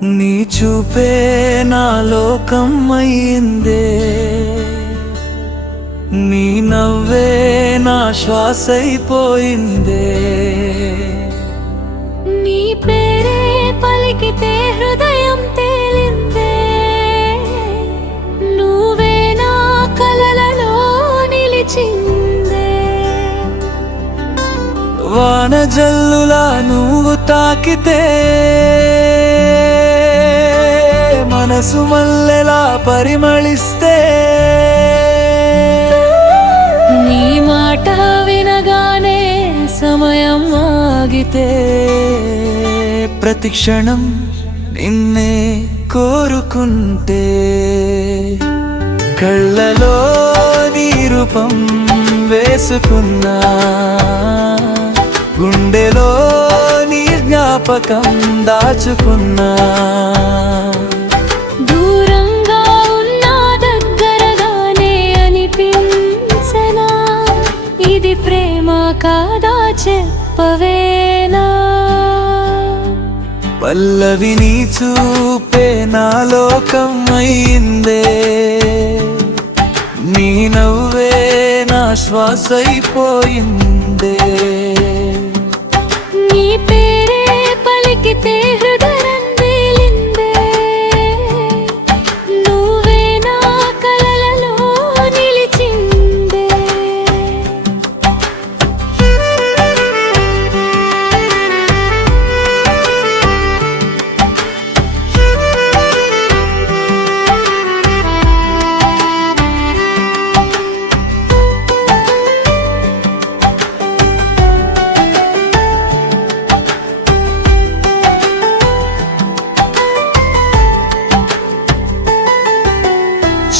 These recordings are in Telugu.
నీ చూపే నా లోకం అయిందే, నీ నవ్వే నా శ్వాసైపోయిందే. నీ పేరే పలికితే హృదయం తేలిందే, నువ్వే నా కలలలో నిలిచిందే. వాన జల్లులా నువ్వు తాకితే మనసు మల్లెలా పరిమళిస్తే, నీ మాట వినగానే సమయం ఆగితే, ప్రతి క్షణం నిన్నే కోరుకుంటే, కళ్ళలో నీ రూపం వేసుకున్నా, గుండెలో నీ జ్ఞాపకం దాచుకున్నా. దూరంగా ఉన్నా దగ్గరగానే అనిపించనా, ఇది ప్రేమ కాదా చెప్పవేనా. పల్లవి నీ చూపే నా లోకం అయిందే, నీ నవ్వే నా శ్వాసైపోయిందే. నీ పేరే పలికితే హృదయం తేలిందే, నువ్వే నా కలలలో నిలిచిందే.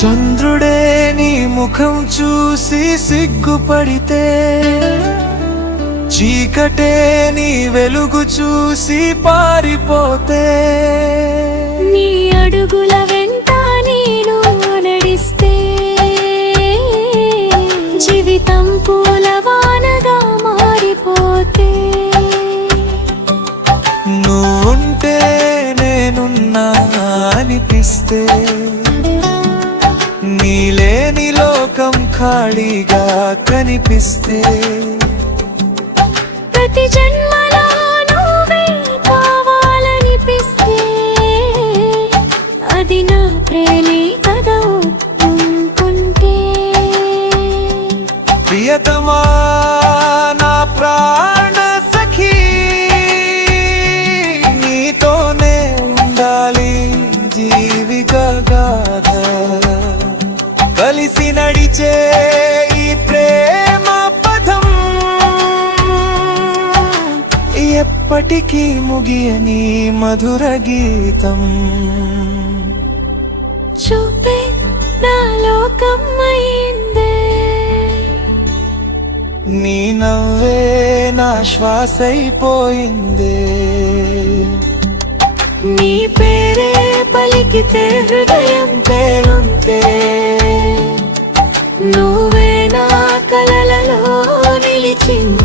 చంద్రుడే నీ ముఖం చూసి సిగ్గుపడితే, చీకటే నీ వెలుగు చూసి పారిపోతే, నీ అడుగుల వెంట నేను నడిస్తే, జీవితం పూలవానగా మారిపోతే, నువ్వుంటే నేనున్నా అనిపిస్తే, నీలేని లోకం ఖాళీగా కనిపిస్తే, ప్రతి జన్మలో నువ్వే కావాలనిపిస్తే, అది నా ప్రేమే కదా ఒప్పుకుంటే. ప్రియతమా నా ప్రాణ సఖీ, నీతోనే ఉండాలి జీవిత గాథ. కలిసి నడిచే ఈ ప్రేమ పథం ఎప్పటికీ ముగియని మధుర గీతం. చూపే నా లోకం అయిందే, నీ నవ్వే నా శ్వాసైపోయిందే. నీ పేరే పలికితే హృదయం తేలుంటే, నువ్వే నా కలలలో నిలిచిందే.